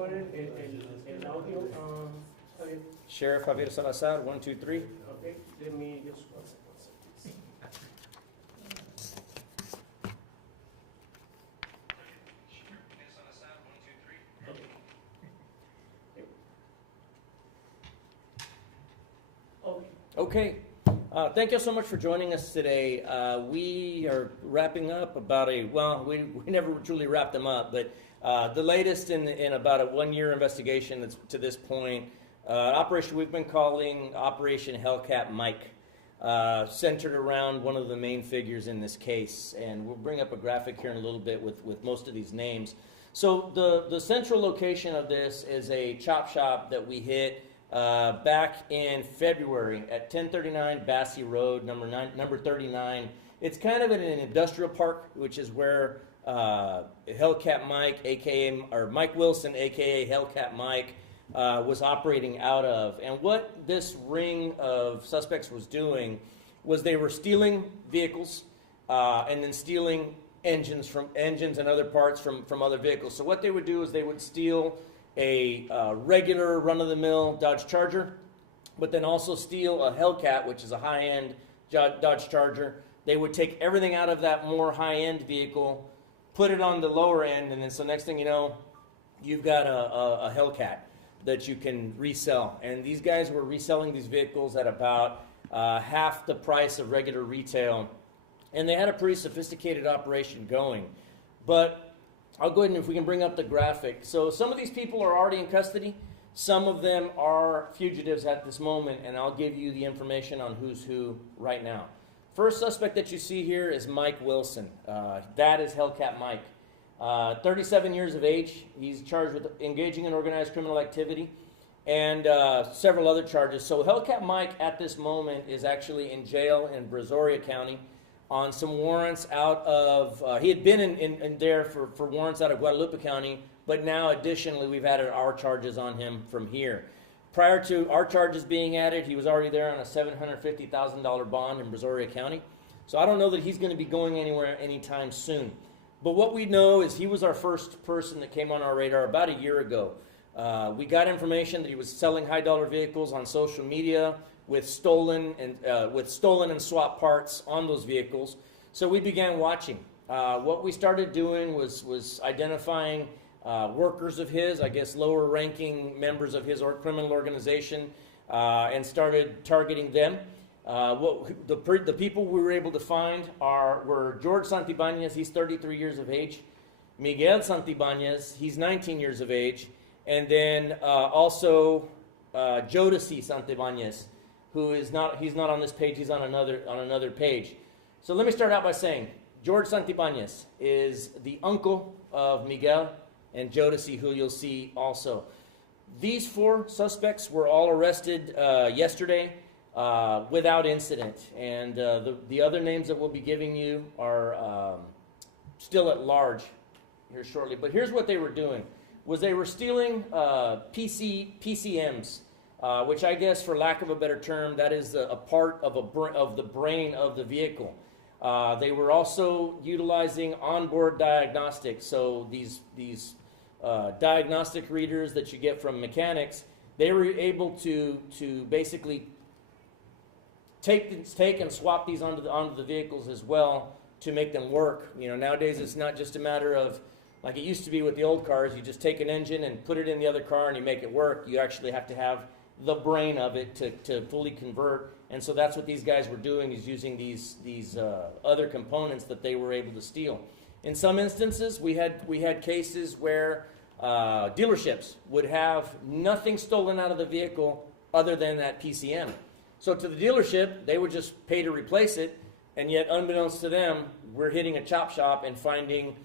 poner el audio. Sheriff Javier Salazar, 1, 2, 3. Okay, let me just. Okay. Thank you so much for joining us today. We are wrapping up we never truly wrapped them up, but the latest in about a 1-year investigation that's to this point, operation we've been calling Operation Hellcat Mike, centered around one of the main figures in this case. And we'll bring up a graphic here in a little bit with most of these names. So the central location of this is a chop shop that we hit back in February at 1039 Bassey Road, number 39. It's kind of in an industrial park, which is where Hellcat Mike, or Mike Wilson, aka Hellcat Mike, was operating out of. And what this ring of suspects was doing was they were stealing vehicles and then stealing engines and other parts from other vehicles. So what they would do is they would steal a regular run-of-the-mill Dodge Charger, but then also steal a Hellcat, which is a high-end Dodge Charger. They would take everything out of that more high-end vehicle, put it on the lower end, and then so next thing you know, you've got a Hellcat that you can resell. And these guys were reselling these vehicles at about half the price of regular retail, and they had a pretty sophisticated operation going. But I'll go ahead and if we can bring up the graphic. So some of these people are already in custody. Some of them are fugitives at this moment, and I'll give you the information on who's who right now. First suspect that you see here is Mike Wilson. That is Hellcat Mike. 37 years of age. He's charged with engaging in organized criminal activity and several other charges. So Hellcat Mike at this moment is actually in jail in Brazoria County on some warrants out of, he had been in there for warrants out of Guadalupe County, but now additionally we've added our charges on him from here. Prior to our charges being added, he was already there on a $750,000 bond in Brazoria County. So I don't know that he's going to be going anywhere anytime soon. But what we know is he was our first person that came on our radar about a year ago. We got information that he was selling high-dollar vehicles on social media with stolen and swap parts on those vehicles. So we began watching. What we started doing was identifying workers of his, I guess lower-ranking members of his criminal organization, and started targeting them. The people we were able to find were George Santibanez, he's 33 years of age, Miguel Santibanez, he's 19 years of age, and then also Jodeci Santibanez, who is he's not on this page, he's on another page. So let me start out by saying George Santibanez is the uncle of Miguel and Jodeci, who you'll see also. These 4 suspects were all arrested yesterday without incident, and the other names that we'll be giving you are still at large here shortly. But here's what they were doing: was they were stealing PCMs. Which I guess, for lack of a better term, that is a part of the brain of the vehicle. They were also utilizing onboard diagnostics. So these diagnostic readers that you get from mechanics, they were able to basically take and swap these onto the vehicles as well to make them work. You know, nowadays it's not just a matter of, like it used to be with the old cars, you just take an engine and put it in the other car and you make it work. You actually have to have the brain of it to fully convert. And so that's what these guys were doing, is using these other components that they were able to steal. In some instances, we had cases where dealerships would have nothing stolen out of the vehicle other than that PCM. So to the dealership, they would just pay to replace it, and yet unbeknownst to them, we're hitting a chop shop and finding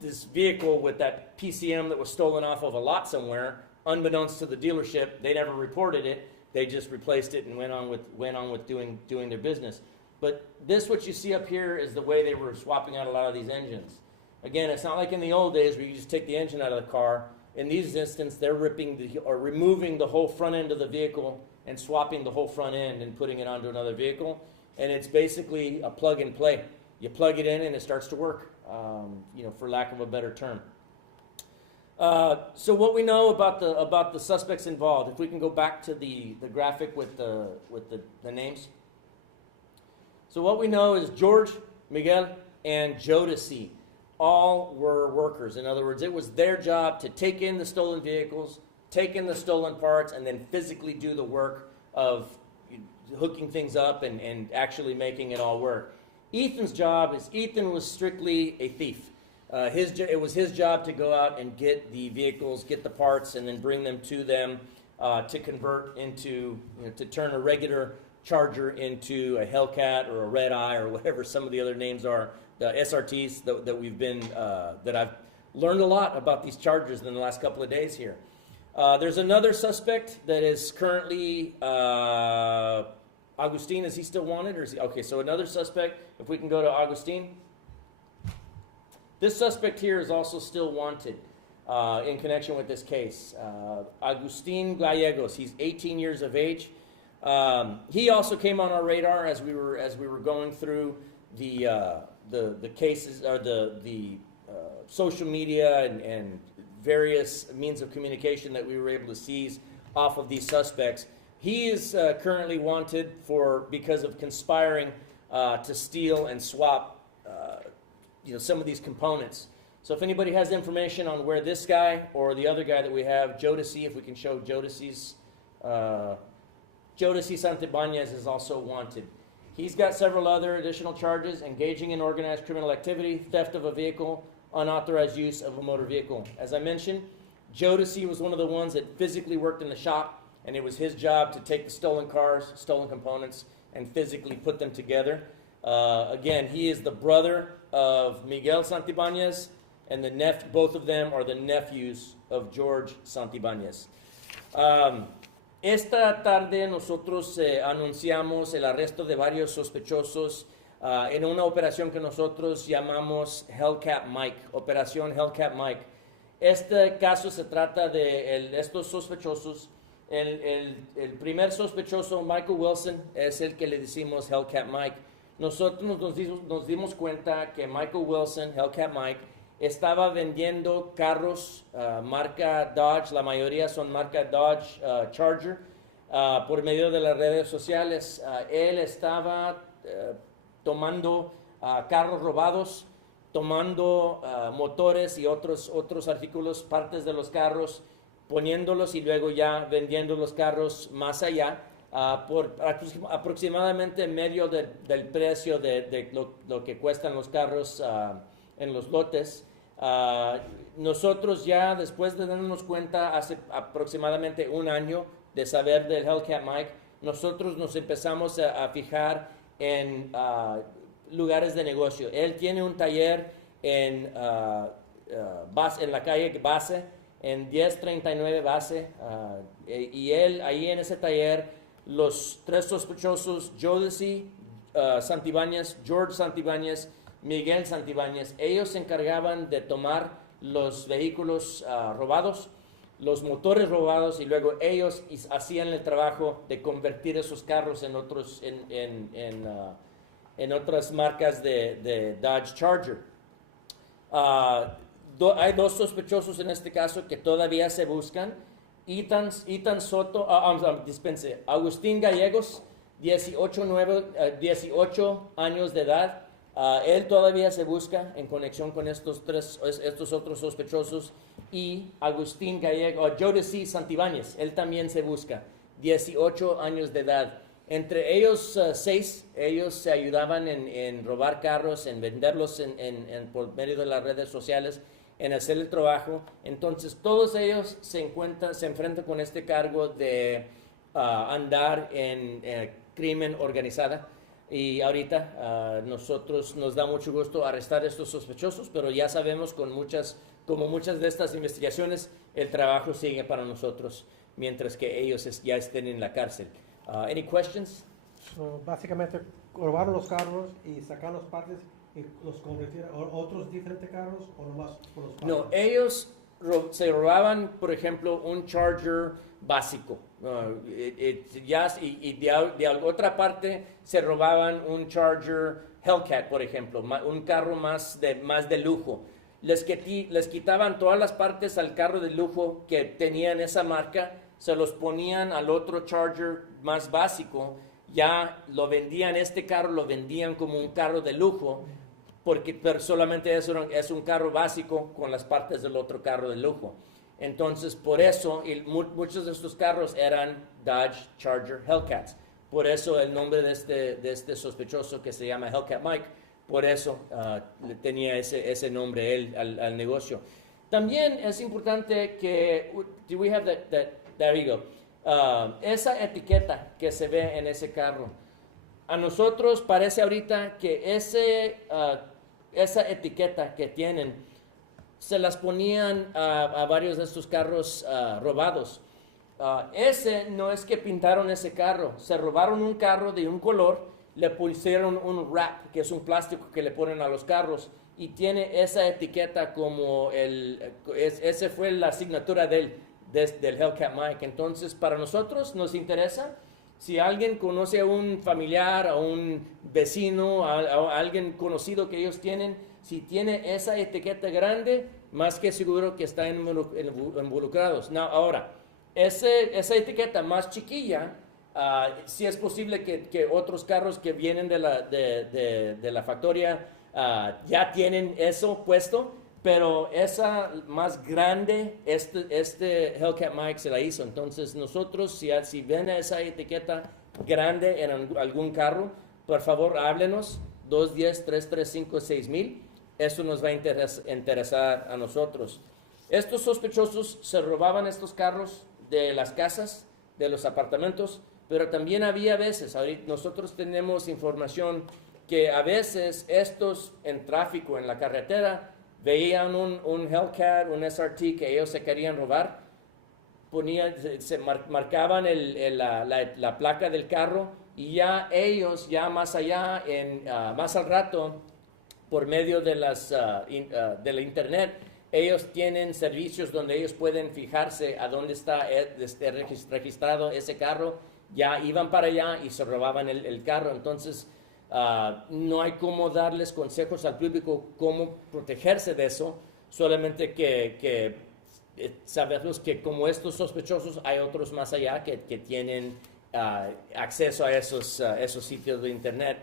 this vehicle with that PCM that was stolen off of a lot somewhere. Unbeknownst to the dealership, they never reported it. They just replaced it and went on with doing their business. But this, what you see up here, is the way they were swapping out a lot of these engines. Again, it's not like in the old days where you just take the engine out of the car. In these instances, they're removing the whole front end of the vehicle and swapping the whole front end and putting it onto another vehicle. And it's basically a plug and play. You plug it in and it starts to work, for lack of a better term. So what we know about the suspects involved, if we can go back to the graphic with the names. So what we know is George, Miguel, and Jodeci all were workers. In other words, it was their job to take in the stolen vehicles, take in the stolen parts, and then physically do the work of hooking things up and actually making it all work. Ethan's job is, Ethan was strictly a thief. It was his job to go out and get the vehicles, get the parts, and then bring them to them to convert into, to turn a regular Charger into a Hellcat or a Red Eye or whatever some of the other names are, the SRTs that we've been, that I've learned a lot about these Chargers in the last couple of days here. There's another suspect that is currently, Agustin, is he still wanted? Or is he, okay, so another suspect, if we can go to Agustin. This suspect here is also still wanted in connection with this case. Agustin Gallegos, he's 18 years of age. He also came on our radar as we were going through the cases, or the social media and various means of communication that we were able to seize off of these suspects. He is currently wanted because of conspiring to steal and swap some of these components. So if anybody has information on where this guy or the other guy that we have, Jodeci, if we can show Jodeci's, Jodeci Santibanez is also wanted. He's got several other additional charges: engaging in organized criminal activity, theft of a vehicle, unauthorized use of a motor vehicle. As I mentioned, Jodeci was one of the ones that physically worked in the shop, and it was his job to take the stolen cars, stolen components, and physically put them together. Again, he is the brother of Miguel Santibanez, and both of them are the nephews of George Santibanez. Esta tarde nosotros anunciamos el arresto de varios sospechosos en una operación que nosotros llamamos Hellcat Mike, Operación Hellcat Mike. Este caso se trata de estos sospechosos. El primer sospechoso, Michael Wilson, es el que le decimos Hellcat Mike. Nosotros nos dimos cuenta que Michael Wilson, Hellcat Mike, estaba vendiendo carros marca Dodge, la mayoría son marca Dodge Charger, por medio de las redes sociales. Él estaba tomando carros robados, tomando motores y otros artículos, partes de los carros, poniéndolos y luego ya vendiendo los carros más allá. Por aproximadamente medio del precio de lo que cuestan los carros en los lotes. Nosotros ya, después de darnos cuenta hace aproximadamente un año de saber del Hellcat Mike, nosotros nos empezamos a fijar en lugares de negocio. Él tiene un taller en la calle Base, en 1039 Base, y él ahí en ese taller, los tres sospechosos, Jodeci Santibanez, George Santibanez, Miguel Santibanez, ellos se encargaban de tomar los vehículos robados, los motores robados, y luego ellos hacían el trabajo de convertir esos carros en otras marcas de Dodge Charger. Hay dos sospechosos en este caso que todavía se buscan. Ethan Soto, dispense, Agustín Gallegos, 18 años de edad. Él todavía se busca en conexión con estos otros sospechosos. Y Agustín Gallegos, Jodeci Santibanez, él también se busca, 18 años de edad. Entre ellos 6, ellos se ayudaban en robar carros, en venderlos por medio de las redes sociales, en hacer el trabajo. Entonces todos ellos se enfrentan con este cargo de andar en crimen organizada, y ahorita nosotros nos da mucho gusto arrestar a estos sospechosos, pero ya sabemos como muchas de estas investigaciones, el trabajo sigue para nosotros mientras que ellos ya estén en la cárcel. Any questions? So, básicamente robaron los carros y sacaron las partes y los convirtieron a otros diferentes carros, o nomás por los partes. No, ellos se robaban, por ejemplo, un Charger básico. Y de otra parte se robaban un Charger Hellcat, por ejemplo, un carro más de lujo. les quitaban todas las partes al carro de lujo que tenían esa marca, se los ponían al otro Charger más básico, ya lo vendían, este carro lo vendían como un carro de lujo, pero solamente es un carro básico con las partes del otro carro de lujo. Entonces, por eso, muchos de estos carros eran Dodge Charger Hellcats. Por eso el nombre de este sospechoso que se llama Hellcat Mike, por eso le tenía ese nombre él al negocio. También es importante que, do we have there you go. Esa etiqueta que se ve en ese carro, a nosotros parece ahorita que esa etiqueta que tienen, se las ponían a varios de estos carros robados. Ese no es que pintaron ese carro, se robaron un carro de un color, le pusieron un wrap, que es un plástico que le ponen a los carros, y tiene esa etiqueta como ese fue la asignatura del Hellcat Mike. Entonces, para nosotros nos interesa, si alguien conoce a un familiar, a un vecino, a alguien conocido que ellos tienen, si tiene esa etiqueta grande, más que seguro que están involucrados. No, ahora, esa etiqueta más chiquilla, sí es posible que otros carros que vienen de la factoría ya tienen eso puesto, pero esa más grande, este Hellcat Mike se la hizo. Entonces nosotros, si ven esa etiqueta grande en algún carro, por favor háblenos, 210-335-6000. Eso nos va a interesar a nosotros. Estos sospechosos se robaban estos carros de las casas, de los apartamentos, pero también había veces, nosotros tenemos información que a veces estos en tráfico, en la carretera, veían un Hellcat, un SRT que ellos se querían robar, marcaban la placa del carro y ya ellos, ya más allá, más al rato, por medio de de la internet, ellos tienen servicios donde ellos pueden fijarse a dónde está registrado ese carro, ya iban para allá y se robaban el carro. Entonces, no hay cómo darles consejos al público cómo protegerse de eso, solamente que sabemos que como estos sospechosos hay otros más allá que tienen acceso a esos sitios de internet.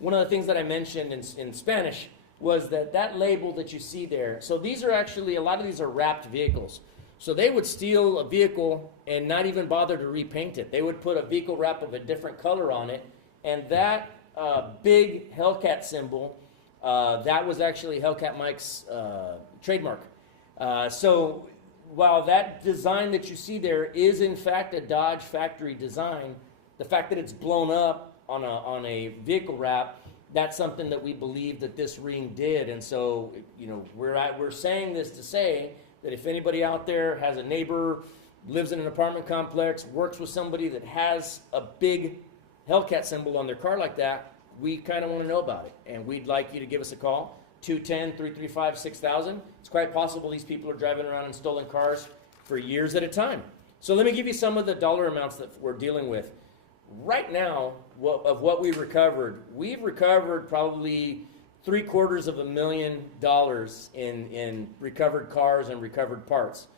One of the things that I mentioned in Spanish was that label that you see there. So these are actually, a lot of these are wrapped vehicles. So they would steal a vehicle and not even bother to repaint it. They would put a vehicle wrap of a different color on it, and that big Hellcat symbol, that was actually Hellcat Mike's trademark. So while that design that you see there is in fact a Dodge factory design, the fact that it's blown up on a vehicle wrap, that's something that we believe that this ring did. And so, we're saying this to say that if anybody out there has a neighbor, lives in an apartment complex, works with somebody that has a big Hellcat symbol on their car like that, we kind of want to know about it. And we'd like you to give us a call, 210-335-6000. It's quite possible these people are driving around in stolen cars for years at a time. So let me give you some of the dollar amounts that we're dealing with. Right now, of what we've recovered probably $750,000 in recovered cars and recovered parts.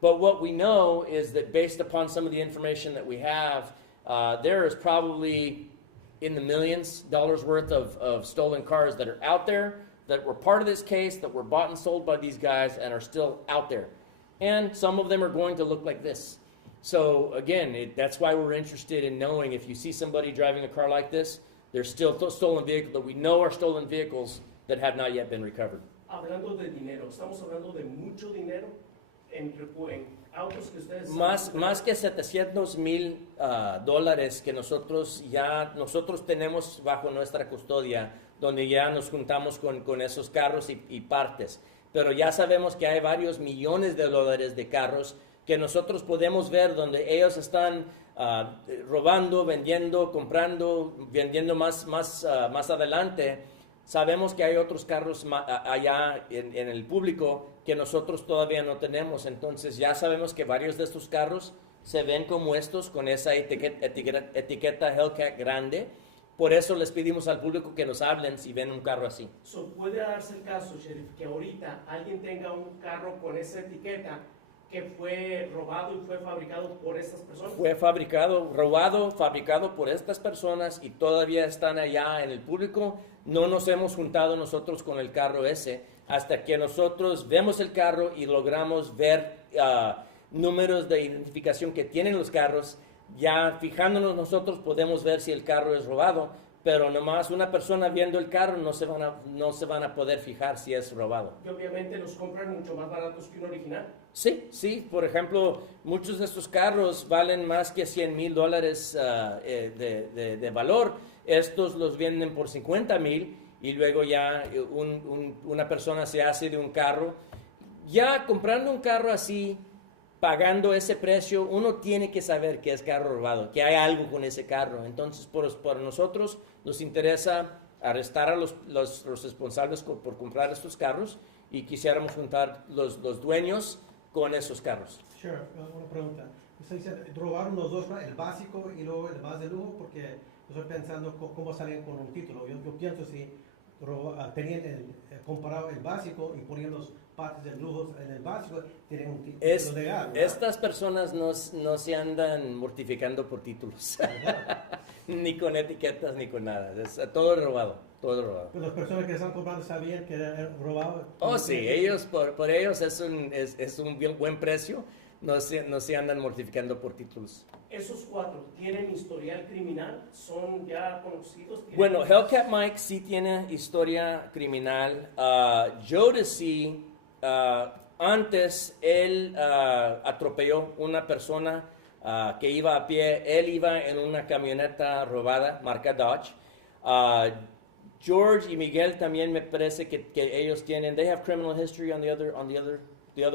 But what we know is that based upon some of the information that we have, there is probably in the millions dollars worth of stolen cars that are out there, that were part of this case, that were bought and sold by these guys and are still out there. And some of them are going to look like this. So again, that's why we're interested in knowing if you see somebody driving a car like this, there's still stolen vehicles that we know are stolen vehicles that have not yet been recovered. Hablando de dinero, estamos hablando de mucho dinero en autos que ustedes... Más que $700,000 que nosotros tenemos bajo nuestra custodia, donde ya nos juntamos con esos carros y partes. Pero ya sabemos que hay varios millones de dólares de carros que nosotros podemos ver donde ellos están robando, vendiendo, comprando, vendiendo más adelante. Sabemos que hay otros carros allá en el público que nosotros todavía no tenemos. Entonces ya sabemos que varios de estos carros se ven como estos, con esa etiqueta Hellcat grande. Por eso les pedimos al público que nos hablen si ven un carro así. So, puede darse el caso, Sheriff, que ahorita alguien tenga un carro con esa etiqueta que fue robado y fue fabricado por estas personas. Fue robado, fabricado por estas personas y todavía están allá en el público. No nos hemos juntado nosotros con el carro ese hasta que nosotros vemos el carro y logramos ver números de identificación que tienen los carros. Ya fijándonos nosotros podemos ver si el carro es robado, pero nomás una persona viendo el carro no se van a poder fijar si es robado. Y obviamente los compran mucho más baratos que un original. Sí, sí. Por ejemplo, muchos de estos carros valen más que $100,000 de valor. Estos los venden por 50,000 y luego ya una persona se hace de un carro. Ya comprando un carro así, pagando ese precio, uno tiene que saber que es carro robado, que hay algo con ese carro. Entonces, por nosotros nos interesa arrestar a los responsables por comprar estos carros y quisiéramos juntar los dueños con esos carros. Sheriff, una pregunta. Usted dice, robaron los dos, el básico y luego el más de lujo, porque estoy pensando cómo salen con un título. Yo pienso si tenían comparado el básico y ponían los partes de lujo en el básico, tienen un título legal, ¿verdad? Estas personas no se andan mortificando por títulos, ni con etiquetas, ni con nada. Es todo robado, todo robado. Pero las personas que están comprando sabían que era robado. Oh, sí, ellos, por ellos es un buen precio. No se andan mortificando por títulos. ¿Esos cuatro tienen historial criminal? ¿Son ya conocidos? Bueno, Hellcat Mike sí tiene historia criminal. Jodeci, antes él atropelló una persona que iba a pie. Él iba en una camioneta robada, marca Dodge. George y Miguel también me parece que ellos tienen. They have criminal history on the other ones. The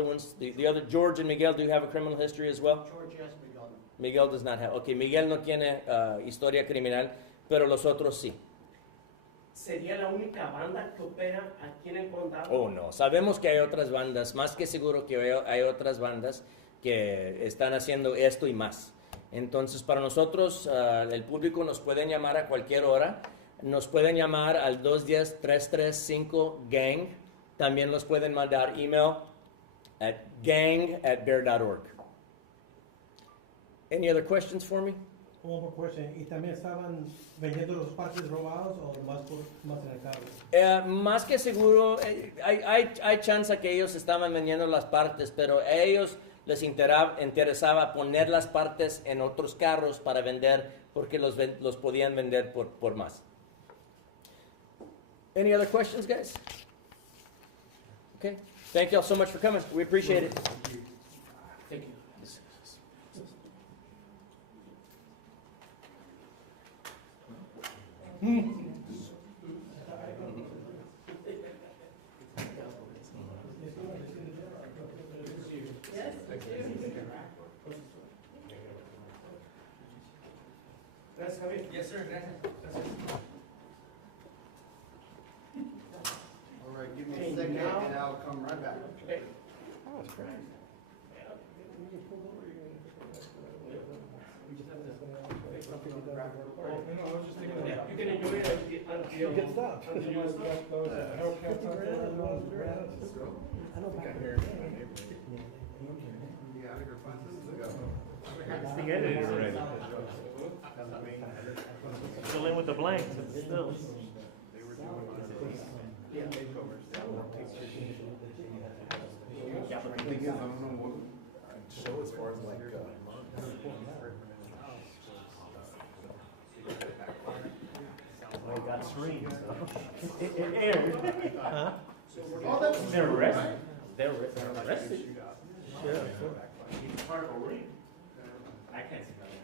other George and Miguel, do you have a criminal history as well? George, yes, Miguel. Miguel does not have. Okay, Miguel no tiene historia criminal, pero los otros sí. ¿Sería la única banda que opera aquí en el condado? Oh, no. Sabemos que hay otras bandas, más que seguro que hay otras bandas que están haciendo esto y más. Entonces, para nosotros, el público nos pueden llamar a cualquier hora. Nos pueden llamar al 210-335-GANG. También nos pueden mandar email at gang@bear.org. Any other questions for me? One more question. ¿Y también estaban vendiendo los partes robados o más en el carro? Más que seguro, hay chance que ellos estaban vendiendo las partes, pero a ellos les interesaba poner las partes en otros carros para vender, porque los podían vender por más. Any other questions, guys? Okay. Thank you all so much for coming. We appreciate it. Thank you. Gracias, Javier. Yes, sir, gracias. All right, give me Okay, a second now- and I'll come right back. Okay. Yeah, you can enjoy it until Good stuff. until you stop. I know back Fill in with the blanks, it's still. Yeah. Thing is, I don't know what show as far as like, Well, it got screens, so. It aired. Huh? Oh, that's. They're arrested. They're arrested. Sure. He's part of a ring. I can't see nothing.